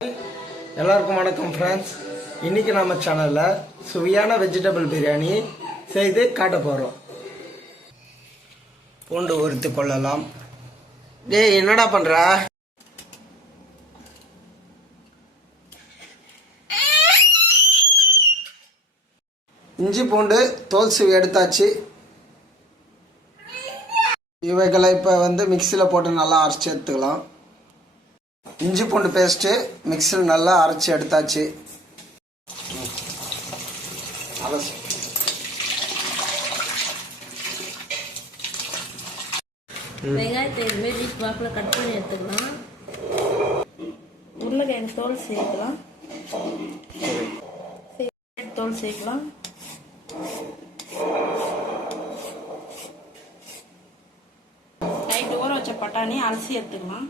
எல்லாருக்கும் வணக்கம் ஃப்ரெண்ட்ஸ். இன்றைக்கி நம்ம சேனலில் சுவையான வெஜிடபிள் பிரியாணி செய்து காட்ட போகிறோம். பூண்டு உரித்து கொள்ளலாம். டேய் என்னடா பண்ணுற? இஞ்சி பூண்டு தோல் சீவி எடுத்தாச்சு. இவைகளை இப்போ மிக்சியில் போட்டு நல்லா அரைச்சி எடுத்துக்கலாம். இஞ்சி பூண்டு பேஸ்ட்டு மிக்சியில் நல்லா அரைச்சி எடுத்தாச்சு. வெங்காயத்தை இதுமாரி வீட்டு வாக்கில் கட் பண்ணி எடுத்துக்கலாம். உருளைக்கிழங்கு தோல் சேர்க்கலாம். தோல் சேர்க்கலாம். நைட்டு ஊற வச்ச பட்டாணி அலசி எடுத்துக்கலாம்.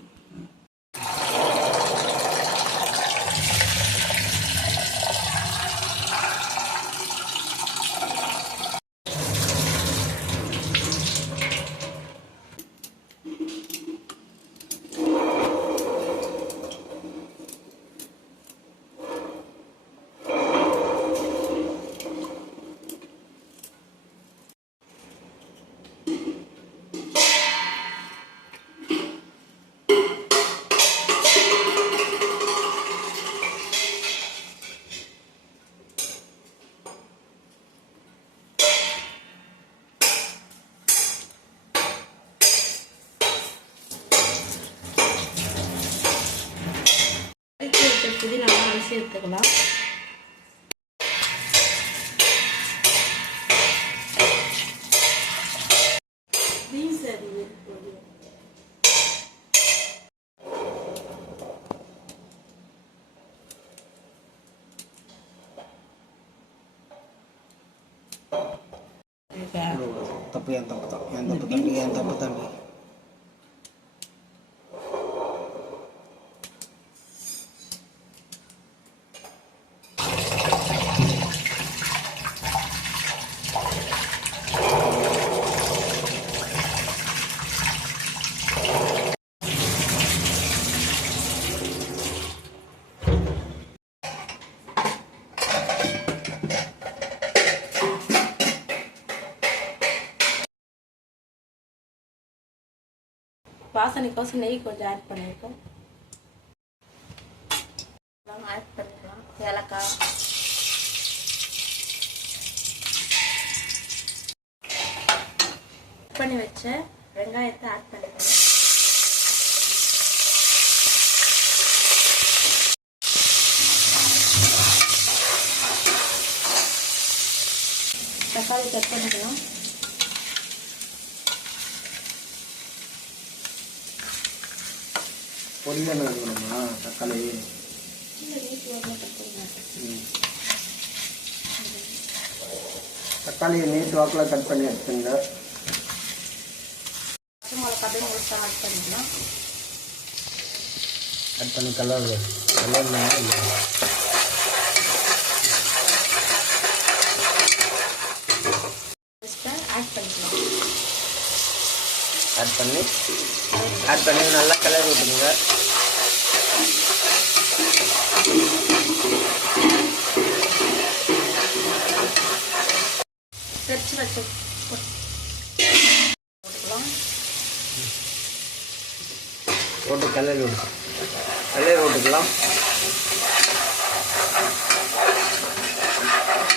புதினா அரிசி எடுத்துக்கலாம். தப்பு ஏன் தப்பு தான் ஏன் தப்பு தம்பி ஏன் தப்பு தம்பி. வாசனைக்கோசம் நெய் கொஞ்சம் ஆட் பண்ணியிருக்கோம். ஆட் பண்ணிக்கலாம். ஏலக்காய், பண்ணி வச்ச வெங்காயத்தை ஆட் பண்ணிக்கலாம். தக்காளி கட் பண்ணிக்கலாம். பொடியான இருக்கணுமா தக்காளி? தக்காளியை நீட்டு வாக்கில் கட் பண்ணி எடுத்துங்க. ஆட் பண்ணிக்கலாம். கட் பண்ணி கலர் ஆட் பண்ணி நல்லா கலர் விட்டுருங்க. போட்டு கலர் விட்டுக்கலாம்.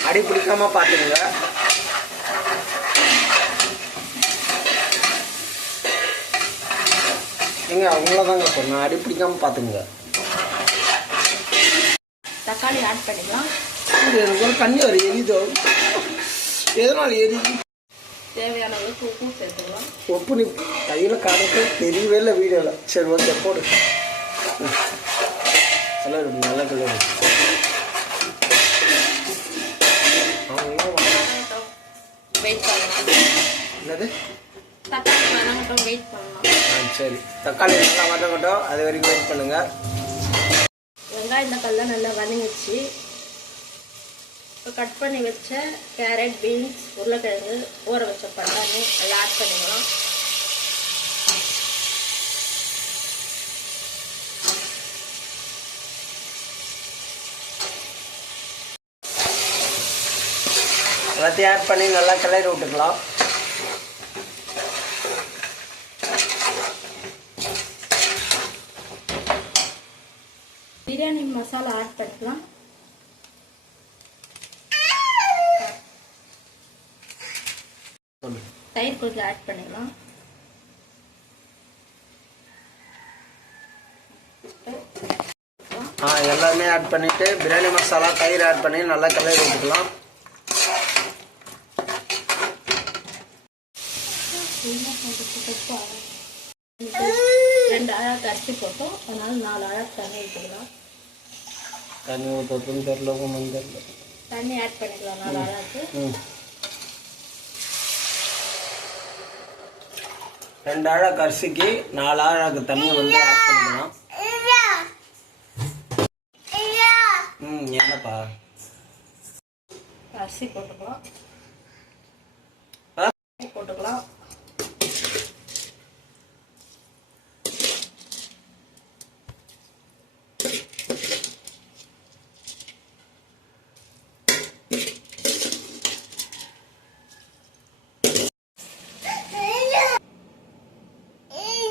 அடி பிடிக்காம பார்த்துங்க. நீங்க அவங்களதாங்க சொன்னேன், அடி பிடிக்காம பார்த்துங்க. தக்காளி ஆட் பண்ணிக்கலாம். எனக்கு ஒரு தண்ணி வரும் எரிதோ, எதனால எரியுது? தேவையான அளவுக்கு உப்பும் சேர்த்துக்கலாம். உப்பு நீ கையில் காரத்தை தெரியவே இல்லை வீடியோவில். சரி ஓகே போடு. கலர் நல்ல கலர். வெயிட் பண்ணலாம். என்னது? தக்காளி வதங்கட்டும், வெயிட் பண்ணலாம். சரி, தக்காளி நல்லா வதங்கட்டும், அது வரைக்கும் வெயிட் பண்ணுங்க. வெங்காயம் தக்காளிலாம் நல்லா வதங்கிச்சு. இப்போ கட் பண்ணி வச்ச கேரட், பீன்ஸ், உருளைக்கிழங்கு, ஊற வச்ச பட்டாணி எல்லாம் ஆட் பண்ணிக்கலாம். எல்லாத்தையும் ஆட் பண்ணி நல்லா கிளறி விட்டுக்கலாம். பிரியாணி மசாலா ஆட் பண்ணிக்கலாம். தயிர் கொஞ்சம் ஆட் பண்ணிக்கலாம். எல்லாமே ஆட் பண்ணிவிட்டு பிரியாணி மசாலா தயிர் ஆட் பண்ணி நல்லா கிளறி விட்டுக்கலாம். ரெண்டு அழகு அரிசி போட்டோம், அதனால 4 அழகு தண்ணி ஊற்றிக்கலாம். தண்ணி ஊற்றத்துன்னு தெரியல, ஒன்றும் தெரியல. தண்ணி ஆட் பண்ணிக்கலாம் 4 அழகு. 2 அழகு அரிசிக்கு 4 அழகு தண்ணி வந்து ஆட் பண்ணிக்கலாம். என்னப்பா அரிசி போட்டுக்கலாம்.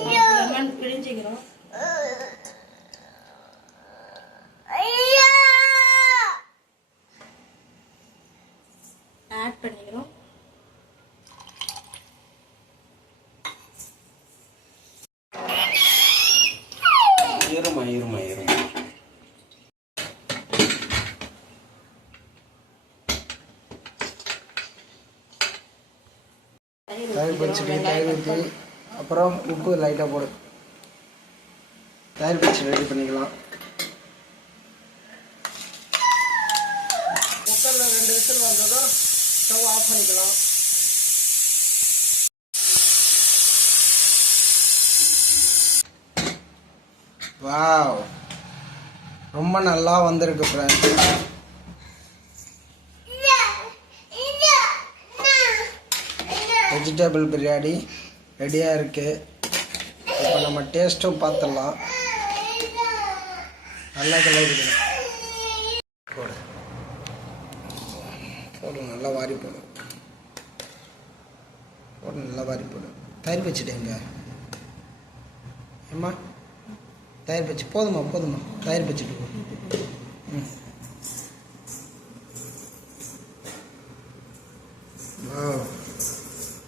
லெமன் பிழிஞ்சிக்கிறோம். ஆட் பண்ணிக்கிறோம். இருமா தயிர் பச்சடி, தயிர் ஊற்றி அப்புறம் உப்பு லைட்டாக போடு. தயிர் பச்சடி ரெடி பண்ணிக்கலாம். குக்கரில் 2 விசில் வந்ததும் ஸ்டவ் ஆஃப் பண்ணிக்கலாம். வாவ், ரொம்ப நல்லா வந்திருக்கு ஃப்ரெண்ட்ஸ். வெஜிடபிள் பிரியாணி ரெடியாக இருக்குது. இப்போ நம்ம டேஸ்ட்டும் பார்த்துடலாம். நல்லா கிளறிக்கணும். போடு நல்லா வாரி போடும். நல்லா வாரி போடும். தயிர் வச்சுட்டேங்க ஏம்மா, தயிர் பச்சி போதுமா தயிர் பச்சிட்டு.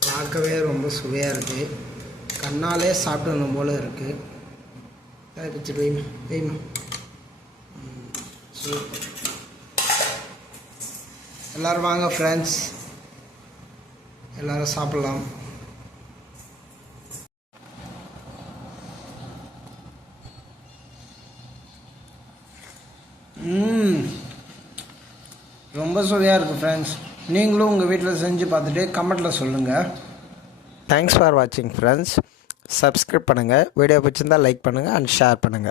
பார்க்கவே ரொம்ப சுவையாக இருக்குது. கண்ணாலே சாப்பிடணும் போல இருக்குது. தயிர் பச்சிட்டு வைமா. சூப்பர். எல்லோரும் வாங்க ஃப்ரெண்ட்ஸ், எல்லோரும் சாப்பிட்லாம். ரொம்ப சுவையாக இருக்குது ஃப்ரெண்ட்ஸ். நீங்களும் உங்கள் வீட்டில் செஞ்சு பார்த்துட்டு கமெண்ட்டில் சொல்லுங்கள். தேங்க்ஸ் ஃபார் வாட்சிங் ஃப்ரெண்ட்ஸ். சப்ஸ்கிரைப் பண்ணுங்கள். வீடியோ பிடிச்சிருந்தால் லைக் பண்ணுங்கள் அண்ட் ஷேர் பண்ணுங்கள்.